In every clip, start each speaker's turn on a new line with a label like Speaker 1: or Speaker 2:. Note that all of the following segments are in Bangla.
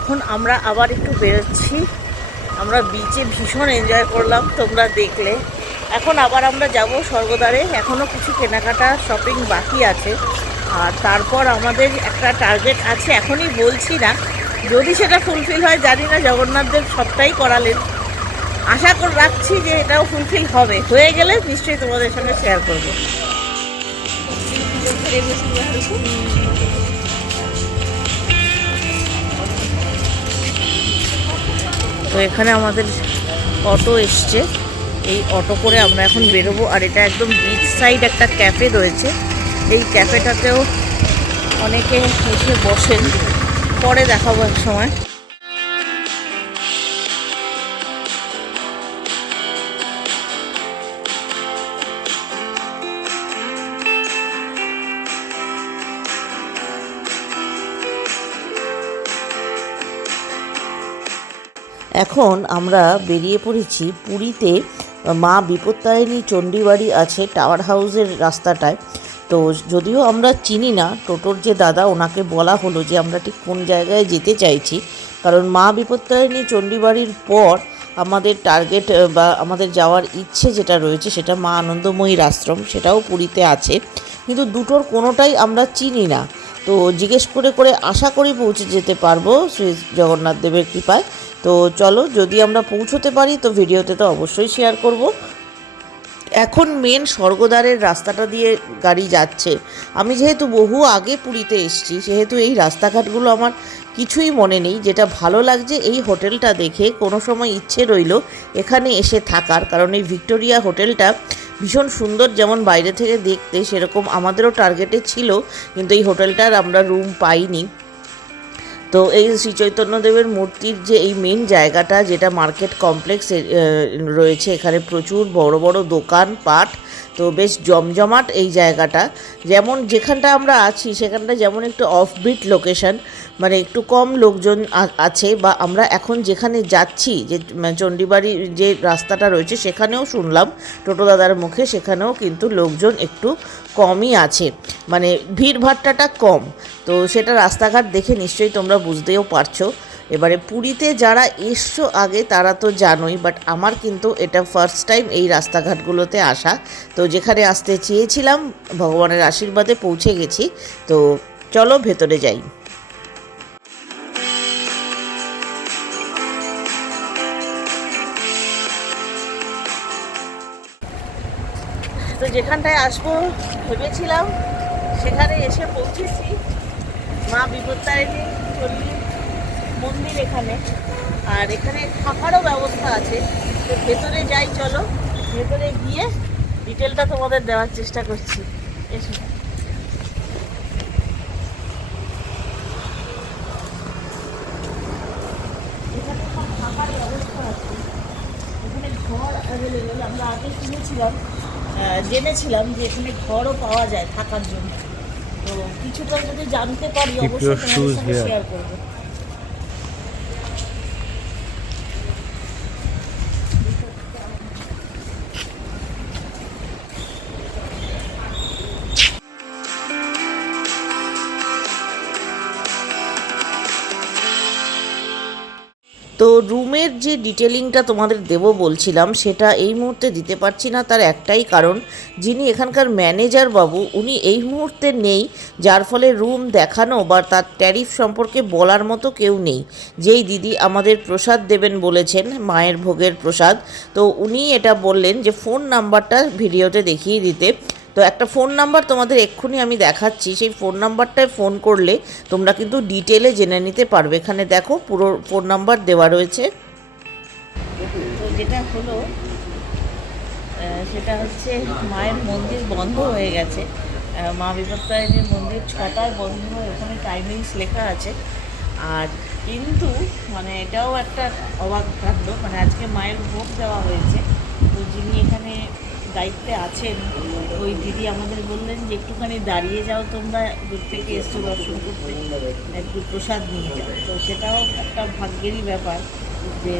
Speaker 1: এখন আমরা আবার একটু বেরোচ্ছি। আমরা বিচে ভীষণ এনজয় করলাম, তোমরা দেখলে। এখন আবার আমরা যাব স্বর্গদ্বারে। এখনও কিছু কেনাকাটা শপিং বাকি আছে। আর তারপর আমাদের একটা টার্গেট আছে, এখনই বলছি না। যদি সেটা ফুলফিল হয়, জানি না জগন্নাথদেব সবটাই করালেন। আশা করে, রাখছি যে এটাও ফুলফিল হবে। হয়ে গেলে নিশ্চয়ই তোমাদের সঙ্গে শেয়ার করব। তো এখানে আমাদের অটো এসছে। এই অটো করে আমরা এখন বেরোবো আর এটা একদম বিচ সাইড একটা ক্যাফে রয়েছে। এই ক্যাফেটাতেও অনেকে এসে বসেন। পরে দেখাবো এক সময়। এখন আমরা বেরিয়ে পড়েছি পুরীতে, মা বিপত্তারিণী চণ্ডীবাড়ি আছে টাওয়ার হাউসের রাস্তাটায়। তো যদিও আমরা চিনি না, টোটোর যে দাদা ওনাকে বলা হলো যে আমরা ঠিক কোন জায়গায় যেতে চাইছি, কারণ মা বিপত্তারিণী চণ্ডীবাড়ির পর আমাদের টার্গেট বা আমাদের যাওয়ার ইচ্ছে যেটা রয়েছে সেটা মা আনন্দময়ীর আশ্রম, সেটাও পুরীতে আছে। কিন্তু দুটোর কোনোটাই আমরা চিনি না। তো জিজ্ঞেস করে করে আশা করি পৌঁছে যেতে পারব শ্রী জগন্নাথ দেবের কৃপায়। তো চলো, যদি আমরা পৌঁছতে পারি, তো ভিডিওতে তো অবশ্যই শেয়ার করব। এখন মেন স্বর্গদ্বারের রাস্তাটা দিয়ে গাড়ি যাচ্ছে। আমি যেহেতু বহু আগে পুরীতে এসেছি, সেহেতু এই রাস্তাঘাটগুলো আমার কিছুই মনে নেই। যেটা ভালো লাগছে, এই হোটেলটা দেখে কোনো সময় ইচ্ছে রইল এখানে এসে থাকার। কারণ এই ভিক্টোরিয়া হোটেলটা ভীষণ সুন্দর, যেমন বাইরে থেকে দেখতে সেরকম আমাদেরও টার্গেটে ছিল, কিন্তু এই হোটেলটার আমরা রুম পাইনি। তো এই শ্রী চৈতন্যদেবের মূর্তির যে এই মেন জায়গাটা যেটা মার্কেট কমপ্লেক্স রয়েছে এখানে প্রচুর বড় বড় দোকান পাট তো বেশ জমজমাট এই জায়গাটা। যেমন যেখানটা আমরা আছি সেখানটা যেমন একটু অফবিট লোকেশন মানে একটু কম লোকজন আছে বা আমরা এখন যেখানে যাচ্ছি যে উম, চণ্ডীবাড়ির যে রাস্তাটা রয়েছে সেখানেও শুনলাম টোটো দাদার মুখে সেখানেও কিন্তু লোকজন একটু কমই আছে। মানে ভিড় ভাট্টাটা কম। তো সেটা রাস্তাঘাট দেখে নিশ্চয়ই তোমরা বুঝতেও পারছ। এবারে পুরীতে যারা এসছো আগে তারা তো জানোই বাট আমার কিন্তু এটা ফার্স্ট টাইম এই রাস্তাঘাটগুলোতে আসা। তো যেখানে আসতে চেয়েছিলাম, ভগবানের আশীর্বাদে পৌঁছে গেছি। তো চলো ভেতরে যাই। যেখানটায় আসব ভেবেছিলাম, সেখানে এসে পৌঁছেছি। মা বিপত্তারিণী চণ্ডী মন্দির এখানে। আর এখানে থাকারও ব্যবস্থা আছে। তো ভেতরে যাই, চলো। ভেতরে গিয়ে ডিটেলটা তোমাদের দেওয়ার চেষ্টা করছি। এসো। এখানে ব্যবস্থা আছে। এখানে ঘর অ্যাভেলেবেল আমরা আগে শুনেছিলাম জেনেছিলাম যে এখানে ঘরও পাওয়া যায় থাকার জন্য তো কিছুটা যদি জানতে পারি অবশ্যই. শেয়ার করব রুমের যে ডিটেলিংটা তোমাদের দেব বলছিলাম, সেটা এই মুহূর্তে দিতে পারছি না। তার একটাই কারণ, যিনি এখানকার ম্যানেজার বাবু, উনি এই মুহূর্তে নেই, যার ফলে রুম দেখানো বা তার ট্যারিফ সম্পর্কে বলার মতো কেউ নেই। যেই দিদি আমাদের প্রসাদ দেবেন বলেছেন, মায়ের ভোগের প্রসাদ, তো উনি এটা বললেন যে ফোন নাম্বারটা ভিডিওতে দেখিয়ে দিতে। তো একটা ফোন নাম্বার তোমাদের এক্ষুনি আমি দেখাচ্ছি। সেই ফোন নাম্বারটায় ফোন করলে তোমরা কিন্তু ডিটেলে জেনে নিতে পারবে। এখানে দেখো পুরো ফোন নাম্বার দেওয়া রয়েছে। তো যেটা হলো সেটা হচ্ছে মায়ের মন্দির বন্ধ হয়ে গেছে। মা বিপত্তারিণীর মন্দির ছটায় বন্ধ ওখানে টাইমিংস লেখা আছে। আর কিন্তু মানে এটাও একটা অবাক কাণ্ড মানে আজকে মায়ের ভোগ দেওয়া হয়েছে। তো যিনি এখানে দায়িত্বে আছেন ওই দিদি আমাদের বললেন যে একটুখানি দাঁড়িয়ে যাও তোমরা দূর থেকে এসছো দর্শন করতে একটু প্রসাদ নিয়ে যাও। তো সেটাও একটা ভাগ্যেরই ব্যাপার যে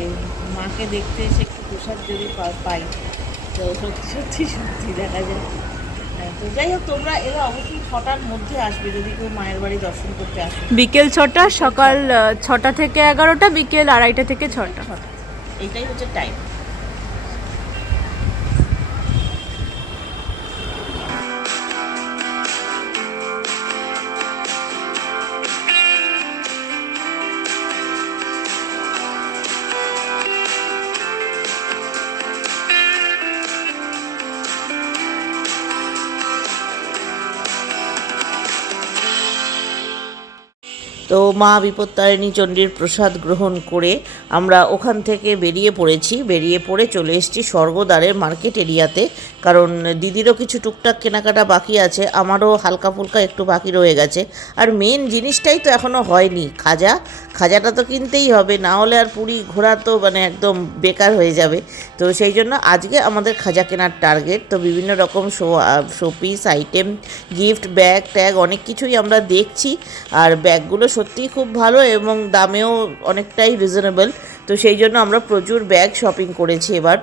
Speaker 1: মাকে দেখতে এসে একটু প্রসাদ যদি পাই তো সত্যি সত্যি সত্যি দেখা যায়। হ্যাঁ, তো যাই হোক তোমরা এরা অবশ্যই ছটার মধ্যে আসবে যদি কেউ মায়ের বাড়ি দর্শন করতে আসে।
Speaker 2: বিকেল ছটা সকাল ছটা থেকে এগারোটা বিকেল আড়াইটা থেকে ছটা।
Speaker 1: ছটা এইটাই হচ্ছে টাইম তো মা বিপত্তারিণী চণ্ডীর প্রসাদ গ্রহণ করে আমরা ওখান থেকে বেরিয়ে পড়েছি। বেরিয়ে পড়ে চলে এসেছি স্বর্গদ্বারের মার্কেট এরিয়াতে। কারণ দিদিরও কিছু টুকটাক কেনাকাটা বাকি আছে, আমারও হালকা ফুলকা একটু বাকি রয়ে গেছে। আর মেন জিনিসটাই তো এখনও হয়নি, খাজা। খাজাটা তো কিনতেই হবে, না হলে আর পুরী ঘোরা তো মানে একদম বেকার হয়ে যাবে। তো সেই জন্য আজকে আমাদের খাজা কেনার টার্গেট তো বিভিন্ন রকম show showpiece item gift bag tag অনেক কিছুই আমরা দেখছি। আর ব্যাগগুলো সত্যিই খুব ভালো এবং দামেও অনেকটাই রিজনেবল তো সেই জন্য আমরা প্রচুর ব্যাগ শপিং করেছি এবার।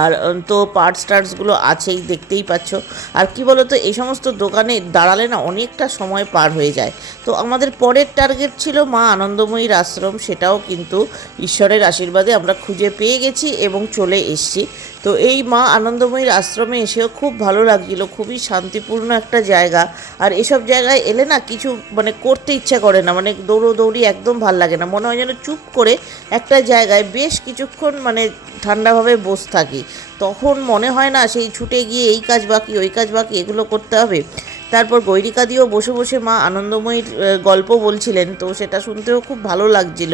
Speaker 1: আর তো পার্টস টার্টসগুলো আছেই, দেখতেই পাচ্ছ। আর কি বলো তো এই সমস্ত দোকানে দাঁড়ালে না অনেকটা সময় পার হয়ে যায়। তো আমাদের পরের টার্গেট ছিল মা আনন্দময়ীর আশ্রম, সেটাও কিন্তু ঈশ্বরের আশীর্বাদে আমরা খুঁজে পেয়ে গেছি এবং চলে এসেছি। তো এই মা আনন্দময়ীর আশ্রমে এসেও খুব ভালো লাগছিল খুবই শান্তিপূর্ণ একটা জায়গা। আর এসব জায়গায় এলে না কিছু মানে করতে ইচ্ছা করে না মানে দৌড়োদৌড়ি একদম ভালো লাগে না। মনে হয় যেন চুপ করে একটা জায়গায় বেশ কিছুক্ষণ মানে ঠান্ডাভাবে বসে থাকি। তখন মনে হয় না সেই ছুটে গিয়ে এই কাজ বাকি, ওই কাজ বাকি, এগুলো করতে হবে। তারপর গৈরিকা দিয়েও বসে বসে মা আনন্দময়ীর গল্প বলছিলেন। তো সেটা শুনতেও খুব ভালো লাগছিল।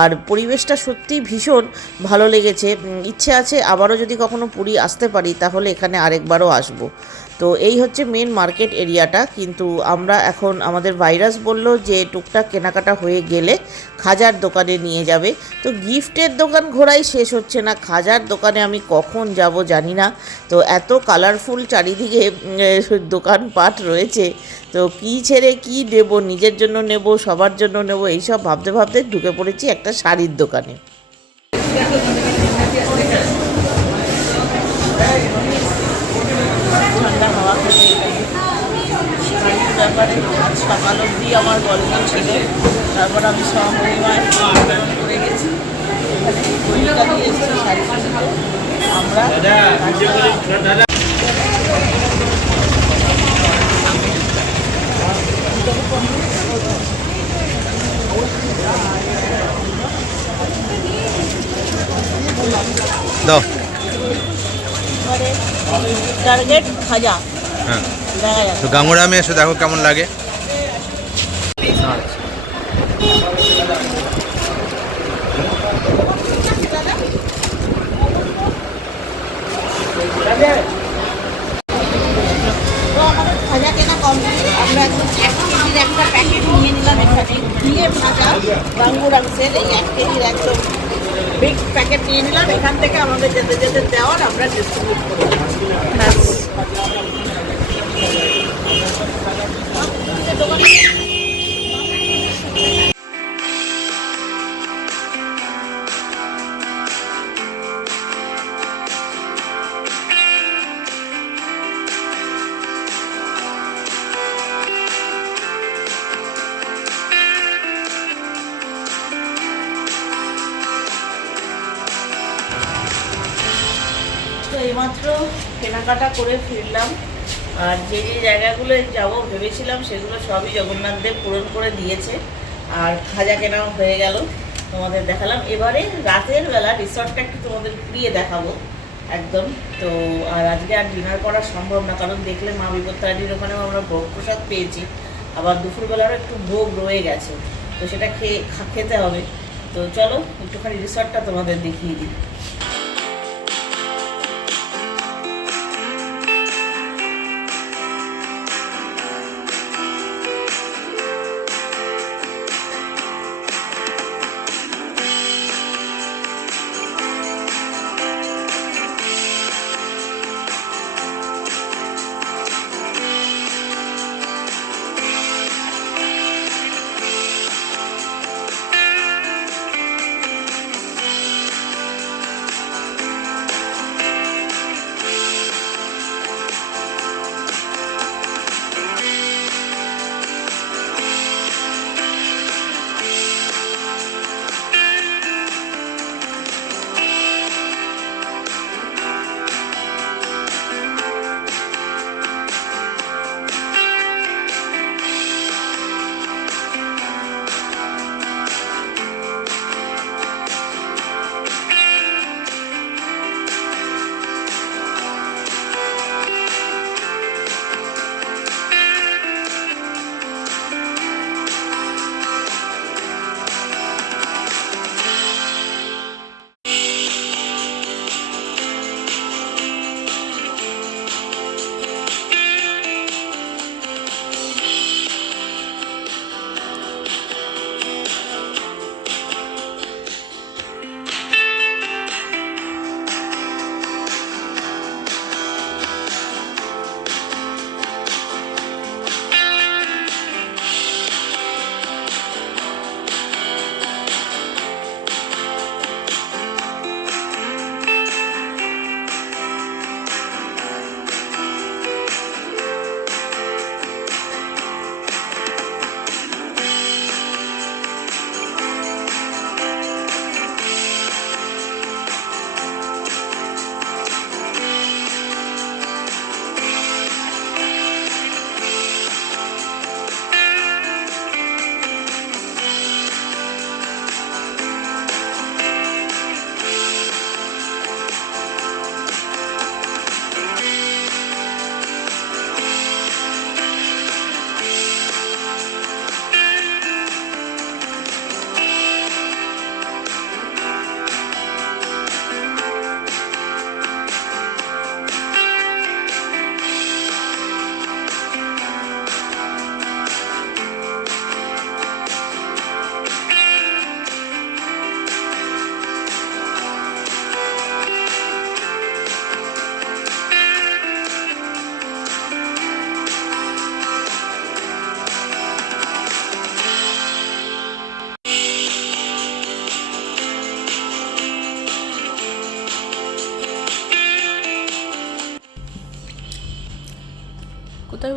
Speaker 1: আর পরিবেশটা সত্যি ভীষণ ভালো লেগেছে। ইচ্ছে আছে আবারও যদি কখনো পুরী আসতে পারি, তাহলে এখানে আরেকবারও আসব। তো এই হচ্ছে মেন মার্কেট এরিয়াটা কিন্তু আমরা এখন আমাদের ভাইরাস বলল যে টুকটাক কেনাকাটা হয়ে গেলে খাজার দোকানে নিয়ে যাবে। তো গিফটের দোকান ঘোরাই শেষ হচ্ছে না। খাজার দোকানে আমি কখন যাব জানি না। তো এত কালারফুল চারিদিকে দোকানপাট রয়েছে। তো কি ছেড়ে কি নেব, নিজের জন্য নেব, সবার জন্য নেব, এইসব ভাবতে ভাবতে ঢুকে পড়েছি একটা শাড়ির দোকানে। আজ সকাল অবধি আমার গল্প ছিল। তারপর আমি সময় করে গেছি। এখানে কলিকা দিয়ে এসেছি শাড়ি আমরা
Speaker 3: দাও।
Speaker 1: টার্গেট খাজা।
Speaker 3: হ্যাঁ। তো গাঙ্গুরামে এসে দেখো কেমন লাগে।
Speaker 1: আমরা এক কেজির একটা প্যাকেট নিয়ে নিলাম এখানে নিয়ে ভাজা গাঙ্গুরাংসের এই এক কেজির একদম বিগ প্যাকেট নিয়ে নিলাম এখান থেকে আমাদের যেতে যেতে দেওয়ার আমরা ডিস্ট্রিবিউট করে কেনাকাটা করে ফিরলাম। আর যে যে জায়গাগুলো যাব ভেবেছিলাম, সেগুলো সবই জগন্নাথ দেব পূরণ করে দিয়েছে। আর খাজা কেনাও হয়ে গেল, তোমাদের দেখালাম। এবারে রাতের বেলা রিসর্টটা একটু তোমাদের ঘুরিয়ে দেখাবো, একদম। তো, আর আজকে আর ডিনার করা সম্ভব না, কারণ দেখলে মা বিপত্তারিণীর ওখানেও আমরা ভোগ প্রসাদ পেয়েছি। আবার দুপুরবেলারও একটু ভোগ রয়ে গেছে, তো সেটা খেয়ে খেতে হবে। তো চলো, একটুখানি রিসর্টটা তোমাদের দেখিয়ে দিই।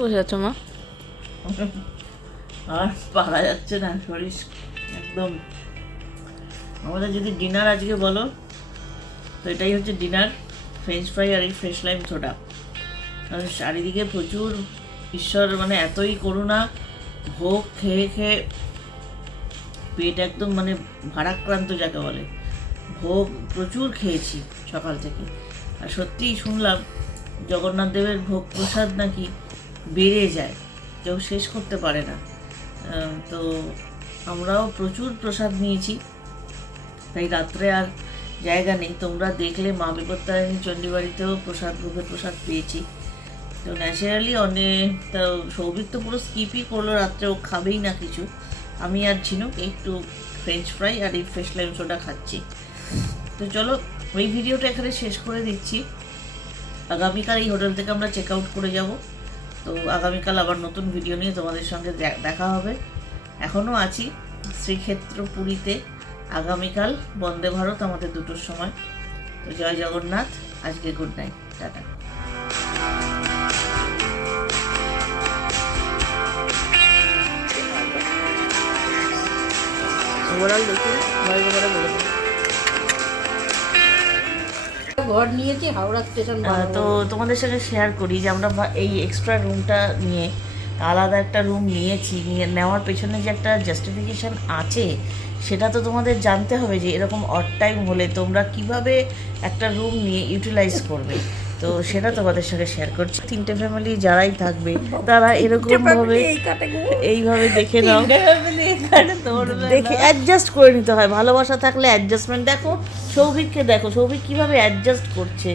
Speaker 2: বসে আছো, মা?
Speaker 1: আর পারা যাচ্ছে না, শরীর একদম। আমাদের যদি ডিনার আজকে বলো, তো এটাই হচ্ছে ডিনার ফ্রেঞ্চ ফ্রাই আর এই ফ্রেশ লাইম সোডা আর চারিদিকে প্রচুর, ঈশ্বর মানে এতই করুণা, ভোগ খেয়ে খেয়ে পেট একদম মানে ভারাক্রান্ত যাকে বলে। ভোগ প্রচুর খেয়েছি সকাল থেকে। আর সত্যিই শুনলাম, জগন্নাথ দেবের ভোগ প্রসাদ নাকি বেড়ে যায়, কেউ শেষ করতে পারে না। তো আমরাও প্রচুর প্রসাদ নিয়েছি। তাই রাত্রে আর জায়গা নেই। তোমরা দেখলে মা বিপত্তারিণী চণ্ডীবাড়িতেও প্রসাদ, ভোগের প্রসাদ পেয়েছি। তো ন্যাচারালি অনেক তো সৌভিক তো পুরো স্কিপই করল রাত্রে, ও খাবেই না কিছু। আমি আর ঝিনুক একটু ফ্রেঞ্চ ফ্রাই আর এই ফ্রেশ লাইম সোডা খাচ্ছি। তো চলো ওই ভিডিওটা এখানে শেষ করে দিচ্ছি। আগামীকাল এই হোটেল থেকে আমরা চেক আউট করে যাব। তো আগামীকাল আবার নতুন ভিডিও নিয়ে তোমাদের সঙ্গে দেখা হবে। এখনও আছি শ্রীক্ষেত্র পুরীতে আগামীকাল বন্দে ভারত আমাদের দুটোর সময়। তো জয় জগন্নাথ, আজকে গুড নাইট টাটা।
Speaker 2: ওভারঅল দেখি ঘরে বলে
Speaker 4: ঘর নিয়েছি হাওড়া স্টেশন
Speaker 1: তো তোমাদের সাথে শেয়ার করি যে আমরা এই এক্সট্রা রুমটা নিয়ে আলাদা একটা রুম নিয়েছি নিয়ে নেওয়ার পেছনে যে একটা জাস্টিফিকেশান আছে সেটা তো তোমাদের জানতে হবে যে এরকম অট টাইম হলে তোমরা কীভাবে একটা রুম নিয়ে ইউটিলাইজ করবে। তো সেটা তোমাদের সঙ্গে শেয়ার করছি। তিনটে ফ্যামিলি যারাই থাকবে তারা এরকম ভাবে এইভাবে দেখে নাও। দেখে অ্যাডজাস্ট করে নিতে হয়। ভালোবাসা থাকলে অ্যাডজাস্টমেন্ট দেখো। সৌভিককে দেখো। সৌভিক কীভাবে অ্যাডজাস্ট করছে?